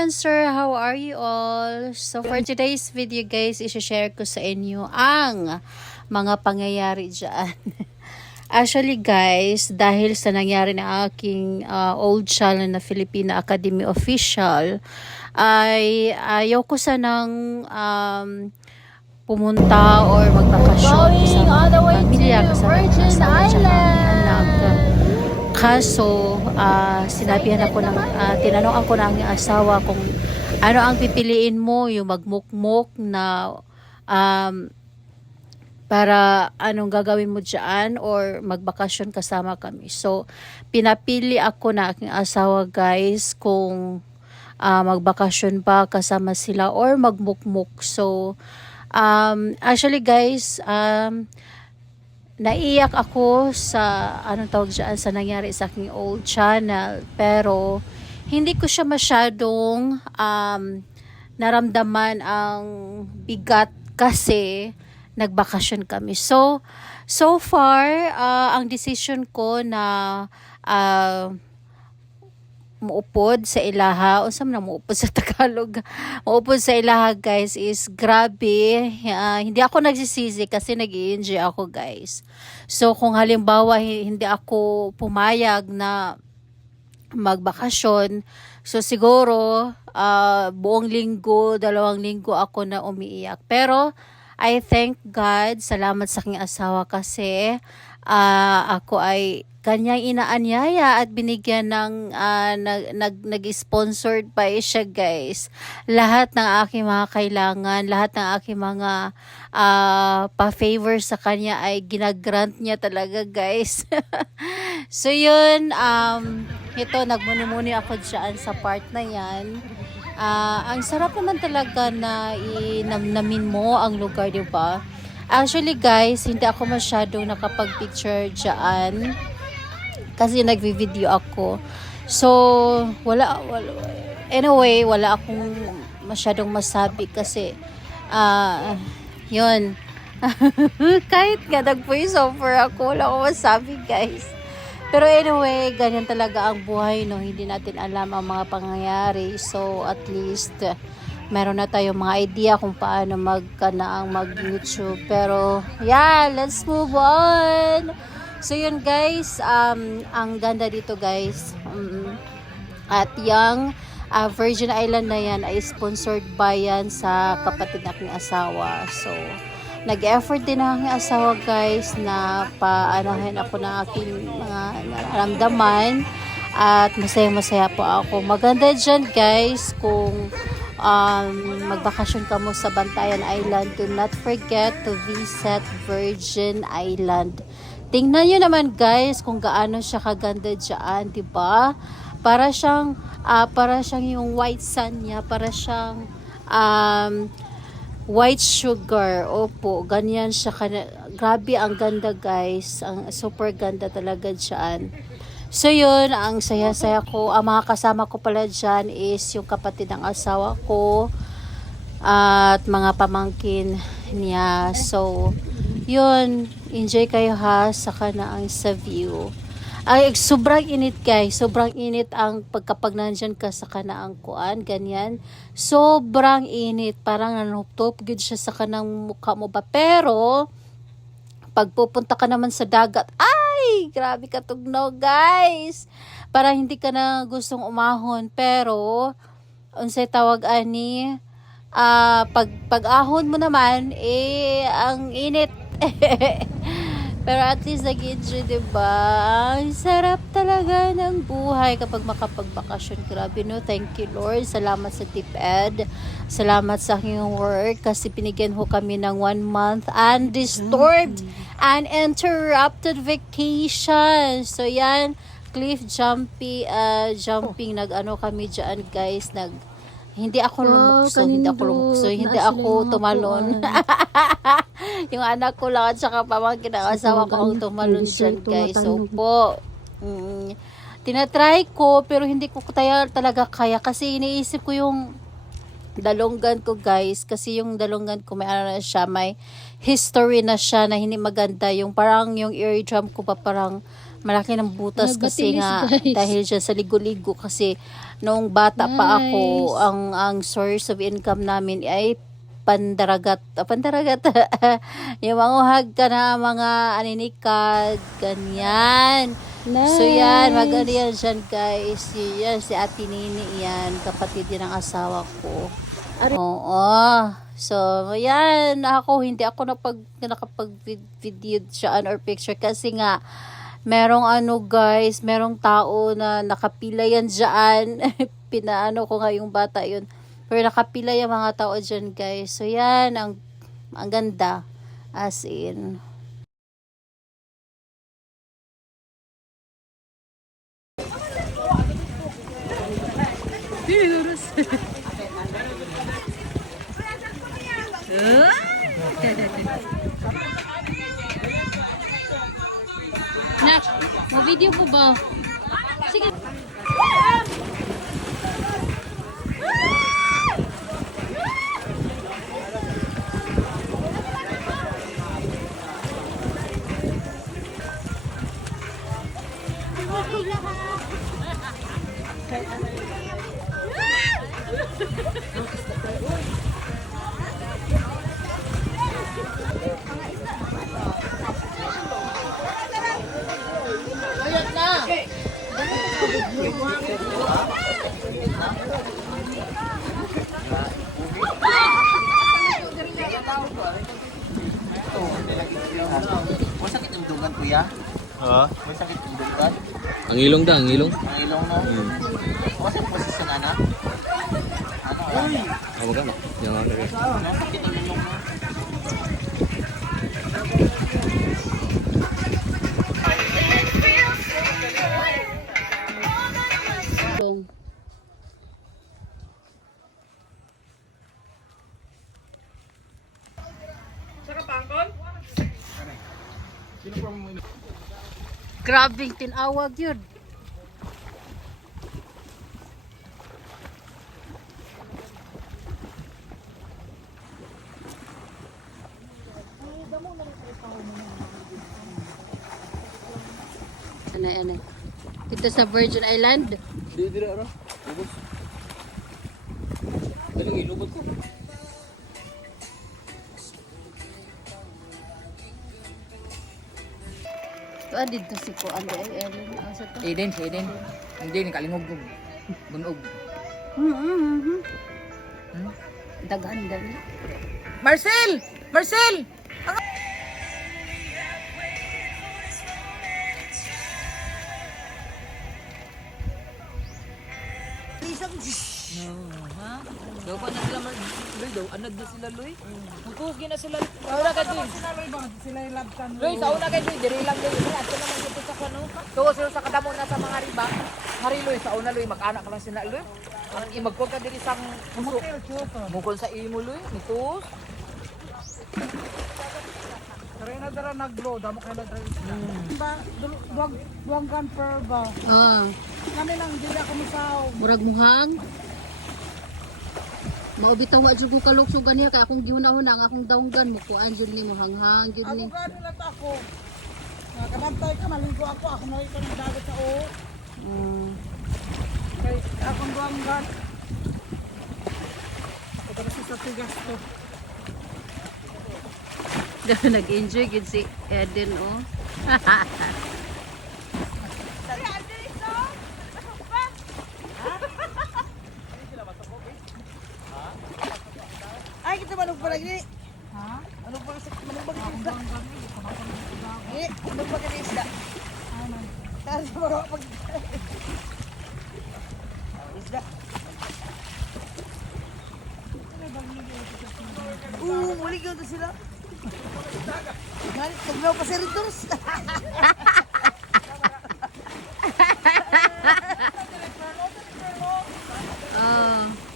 Friendster, how are you all? So for today's video guys, i-share ko sa inyo ang mga pangyayari dyan. Actually guys, dahil sa nangyari na aking old channel na Filipina Academy Official, ay ayaw ko sanang pumunta or magbakasyon kasama ang pamilya, kasama ang asawa tsaka anak. Kaso, sinabihan ako ng, tinanong ako ng asawa kung ano ang pipiliin mo, yung magmukmok na para anong gagawin mo dyan or magbakasyon kasama kami. So, pinapili ako na aking asawa guys kung magbakasyon pa kasama sila or magmukmok. So, actually guys, naiyak ako sa anong tawag dyan sa nangyari sa aking old channel, pero hindi ko siya masyadong naramdaman ang bigat kasi nagbakasyon kami. So far ang decision ko na muupod sa ilaha, o saan na muupod sa Tagalog, muupod sa ilaha guys is grabe. Hindi ako nagsisisi kasi nag-i-enjoy ako guys. So kung halimbawa hindi ako pumayag na magbakasyon, so siguro buong linggo, 2 linggo ako na umiiyak. Pero I thank God, salamat sa aking asawa kasi ako ay kanyang inaanyaya at binigyan ng nag-sponsored pa siya guys. Lahat ng aking mga kailangan, lahat ng aking mga pa-favor sa kanya ay ginagrant niya talaga guys. So yun, ito nagmuni-muni ako dyan sa part na yan. Ang sarap naman talaga na inamnamin mo ang lugar, di ba? Actually guys, hindi ako masyadong nakapag-picture dyan kasi nagvi-video ako. So, anyway, wala akong masyadong masabi kasi yun. Kahit nga nag-voice over ako, wala akong masabi guys. Pero anyway, ganyan talaga ang buhay, no? Hindi natin alam ang mga pangyayari. So, at least, meron na tayong mga idea kung paano mag-YouTube. Pero, yeah, let's move on. So, yun guys, ang ganda dito guys. At yung Virgin Island na yan ay sponsored by yan sa kapatid na aking asawa. So, nag-effort din ang aking asawa guys na paanohin ako ng aking mga naramdaman. At masaya-masaya po ako. Maganda dyan guys kung magbakasyon ka mo sa Bantayan Island, do not forget to visit Virgin Island. Tingnan nyo naman guys kung gaano siya kaganda dyan, diba? Para siyang yung white sun niya, para siyang white sugar. Opo, ganyan siya. Grabe ang ganda guys, ang super ganda talaga dyan. So yun, ang saya-saya ko. Ang mga kasama ko pala dyan is yung kapatid ng asawa ko at mga pamangkin niya. So yun, enjoy kayo ha, saka na ang sa view. Ay, sobrang init guys, sobrang init ang pagkapag nandyan ka sa kanaang kuan, ganyan. Sobrang init, parang nanutop good siya sa kanang mukha mo ba. Pero pag pupunta ka naman sa dagat, ay, grabe katugnaw guys. Parang hindi ka na gustong umahon, pero unsay tawag ani, pag ahon mo naman, ang init. Pero at least nag-enjoy, diba? Ang sarap talaga ng buhay kapag makapagbakasyon. Grabe, no? Thank you, Lord. Salamat sa TipEd. Salamat sa aking work kasi pinigyan ho kami ng 1 month undisturbed, uninterrupted vacation. So, yan. Cliff jumping, nag-ano kami dyan, guys. Hindi ako lumukso, hindi ako tumalon. Yung anak ko lang at saka pamangkin ang asawa ko ang tumalon dyan guys. So po, tinatry ko pero hindi ko talaga kaya kasi iniisip ko yung dalonggan ko guys. Kasi yung dalonggan ko may history na siya na hindi maganda. Yung parang yung eardrum ko pa parang malaki ng butas kasi Nagatilis, nga guys. dahil dyan sa ligo-ligo kasi noong bata pa ako, Nice. ang source of income namin ay pandaragat, yung manguhag ka na mga aninikad, ganyan. Nice. So yan, magano yan dyan guys. Yan si Ate Nini yan, kapatid din ng asawa ko. Oo. So, yan, hindi ako nakapag-video siya or picture kasi nga merong guys, merong tao na nakapila yan dyan. Pinaano ko nga yung bata yun. Pero nakapila yung mga tao dyan guys. So yan, ang ganda. As in. Nak, mo video po ba? Sige. Ayun na. May sakit yung dugan, kuya? Ha? May sakit yung dugan? Ang ilong da, ang ilong. Ang ilong no? Kasi posisyon na? Ano? Ah, magkano? Yang ano rin. Ano? Sakit yung ilong no? Grabing tinawag yun. Ano. Ito sa Virgin Island. Di, ara. Ubus. Galing ilubot ko. Dito si ko ay Ellen. Asa to? Eden. Hindi, nakalingog ko. Bunog. Daghan dali. Marcel! Marcel! Daw pa na sila Loy daw, anad na sila Loy. Mutugi na sila. Sauna ka din. Sila yung labtan. Loy, sauna ka din. Diri lang Loy. Ato naman ito sa kano. Tuwa sila sa kadamo na sa mga riba. Hari Loy, sauna Loy, mag-anak lang sila Loy. Ang imagkol ka diri sang puso. Mukol sa imo Loy, nitus. Kaya na dara naglo, damo kay na dara. Ba, duwang per ba? Kami lang dili ako musaw. Murag muhang. Maubitaw wa jud ko kalukso ganiya kay akong gihunahon ang akong daunggan mo kuan jud ni mo hanghang jud Ako ni. gani na ta ako. Nakabantay ka maligo ako na ito ng dagat sa o. Kay akong duwang gan. Ako kasi sa tigas to. Nag-enjoy gid si Eden oh. Ay kita manug pa lagi. Ha? Ano pa sa manug pa lagi isda? Eh, manug pa lagi isda. Ano? Tapos mo pag isda. Muli ka to sila. Galit, taglaw pa si Ritos.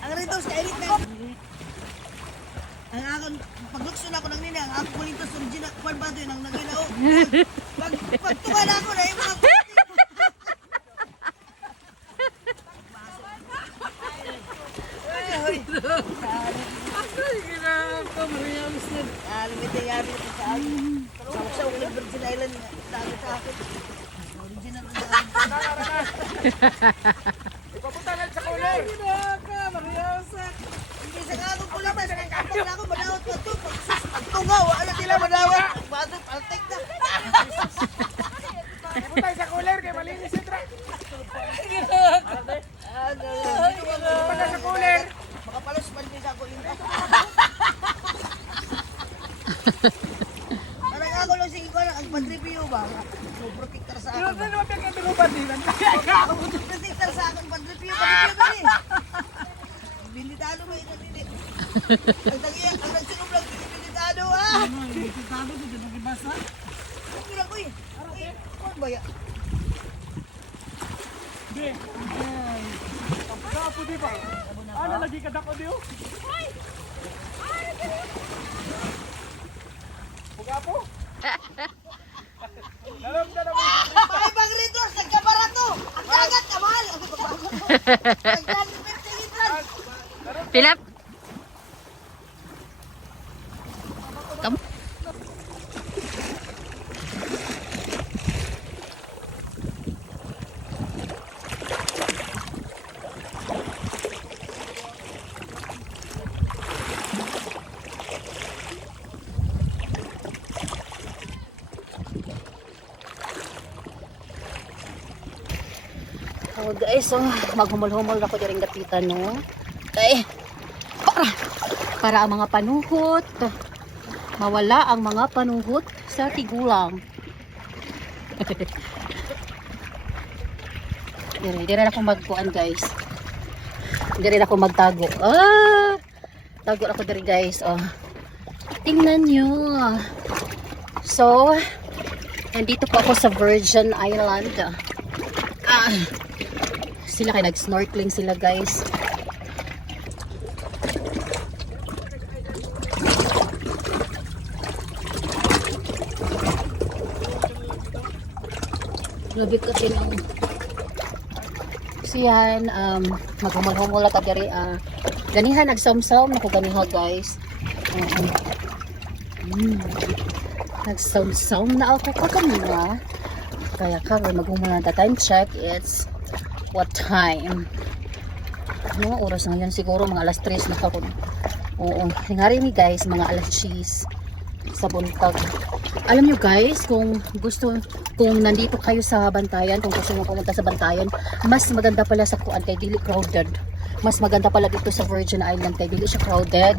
Ang Ritos, kainit na. Ang akong, paglukso na ako ng nina, ang akong kulitos, original, kwan ba ito yun, ang nagilao. Pagtuwa na ako na yung mga Limiting nga rin sa akin. Sa Virgin Island, dagat sa akin. Hindi sa kagong kulita, sa kapag na ako, madawat pa ito. Pagtungaw, ano sila madawat? Bato, paltek na. Butay sa cooler kay malinis yung truck. Butay sa cooler. Makapalos man din sa kulita. Parang ako lang sige ko ang pag-review ba? Protector sa Ano akin. naman yung tinuban din? Protector sa akin pag-review ba ni? Binitado ba ito nini? Ang tagiya, ang nagsinup lang binitado ah! Tado dito nagibasa. Ang gila ko eh! Ay, ano ba yan? Di. Kapo di ba? Ano lagi ka dako di oh? Pugapo? Dalam ka naman. May pag-retros, nagkabarato! Ang kagat, kamahal! Nagkabarato! Pilap. Oh guys, so maghumol-humol ako diring gapitan no. Kay para ang mga panuhot mawala ang mga panuhot sa tigulang. Dire na ako magkuan guys. Dire na ako magtago. Tago ako dire guys. Oh. Tingnan nyo. So, nandito po ako sa Virgin Island. Sila kaya nag-snorkeling sila guys. Labi kasi ng siyan maghumol-humol at agari ganihan nagsamsam ako ganiha guys. Nagsamsam na ako kaganina. Kaya karon maghumol na time check. It's what time? Mga oras ngayon siguro mga alas 3 na karon. Oo, ngari ni guys mga alas 10 sa buntag. Alam nyo guys, kung nandito kayo sa Bantayan, kung gusto nyo pumunta sa Bantayan, mas maganda pala sa kuan kay dili crowded. Mas maganda pala dito sa Virgin Island kay dili siya crowded.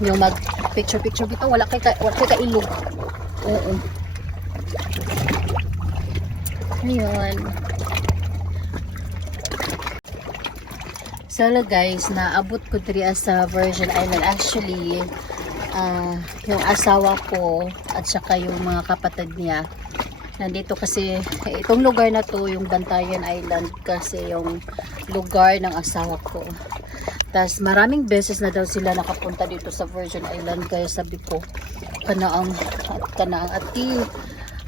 Yung mag picture dito wala kay kailog. Oo. Ayun. So guys, naabot ko diri sa Virgin Island. Actually, yung asawa ko at saka yung mga kapatid niya nandito kasi itong lugar na to, yung Bantayan Island kasi yung lugar ng asawa ko. Tas maraming beses na daw sila nakapunta dito sa Virgin Island kaya sabi ko kanaang ati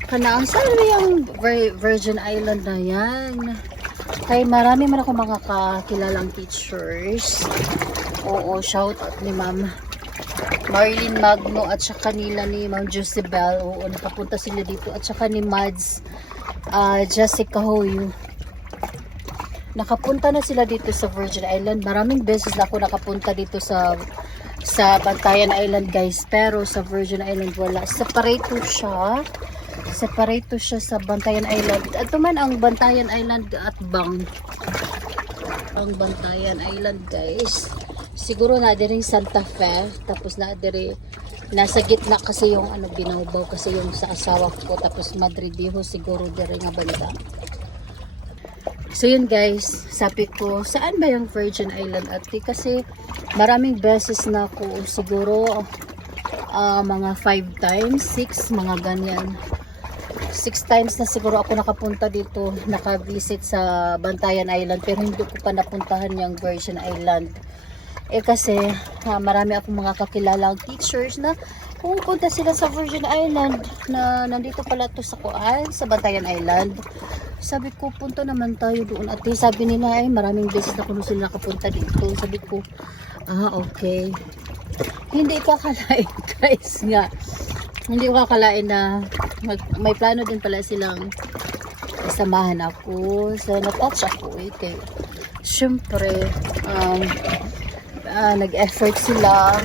kanaang saan yung Virgin Island na yan. Kaya marami man ako mga kakilalang teachers. Oo, shout out ni Ma'am Marlene Magno at saka nila ni Ma'am Josebel. Oo, nakapunta sila dito. At saka ni Mads Jessica Hoyu. Nakapunta na sila dito sa Virgin Island. Maraming beses na ako nakapunta dito sa Bantayan Island guys. Pero sa Virgin Island wala. Separate siya sa Bantayan Island. At man ang Bantayan Island at Bang. Ang Bantayan Island guys. Siguro na diri Santa Fe, tapos na diri nasa gitna kasi yung Binawbaw kasi yung sa asawa ko, tapos Madrid Viejo siguro diri nga banda. So yun guys, sabi ko saan ba yung Virgin Island ati kasi maraming beses na ako siguro mga 5 times, 6 mga ganyan. 6 times na siguro ako nakapunta dito, naka-visit sa Bantayan Island pero hindi ko pa napuntahan yung Virgin Island. Kasi marami akong mga kakilalang teachers na pumunta sila sa Virgin Island na nandito pala to sa Bantayan Island. Sabi ko, punta naman tayo doon. At sabi nila ay maraming beses na kuno sila nakapunta dito. Sabi ko, okay. Hindi ko akalain guys nga. Hindi ko akalain na may plano din pala silang samahan ako. So, na-touch ako eh. Kaya, syempre, nag-effort sila.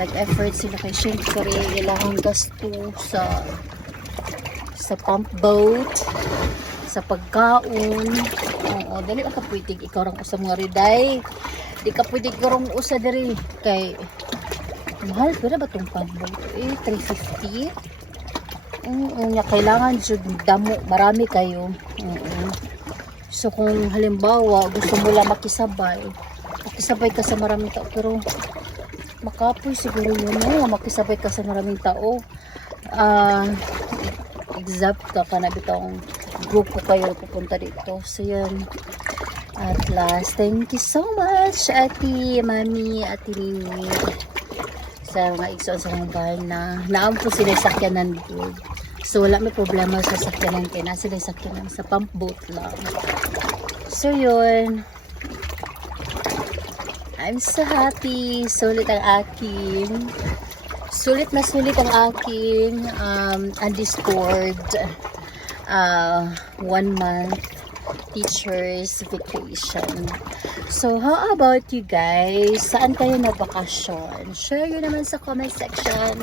Nag-effort sila kay syempre, ilang gasto sa pump boat, sa pagkaon. Oo, dali ka pwede ikaw rang usa mga riday. Di ka pwede ikaw rang usa diri kay mahal pera ba tong pump boat? 350. Nga kailangan jud damo, marami kayo. So kung halimbawa gusto mo lang makisabay ka sa maraming tao, pero makapoy siguro yun makisabay ka sa maraming tao. Exact ka na bitong grupo kayo pupunta dito. So yun, at last, thank you so much Ate Mami, Ate Nini, sa mga igsoon sa mga bahay na naampo sila sa sakyanan dito. So wala may problema sa sakyanan, kaya na sila sakyanan sa pump boat lang. So yun, I'm so happy. Sulit ang aking undisturbed 1 month teacher's vacation. So how about you guys? Saan kayo nagbakasyon? Share nyo naman sa comment section.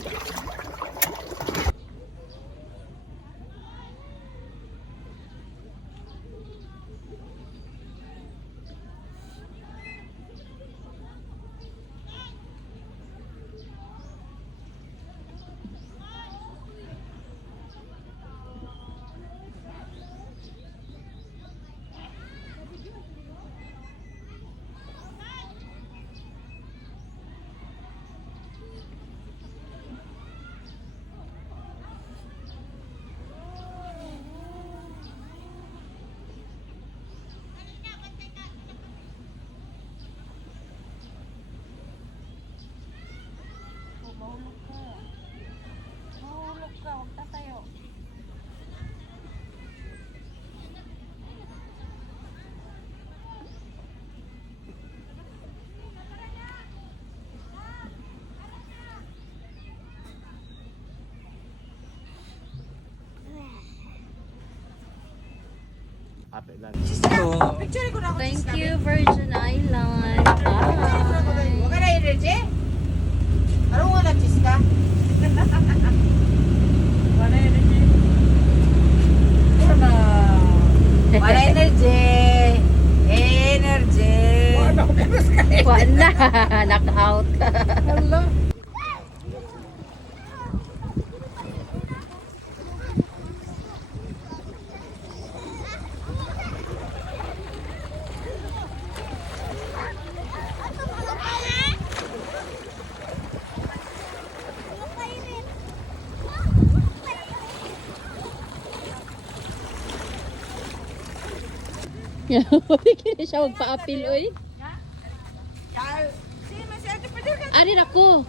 Thank you, Virgin Island. Bye. Wala na energy? Anong wala cheese ka? Wala energy. Wala energy. Energy. Wala. Knock-out. Wala kina siya magpa-apil, oy. Ari ako.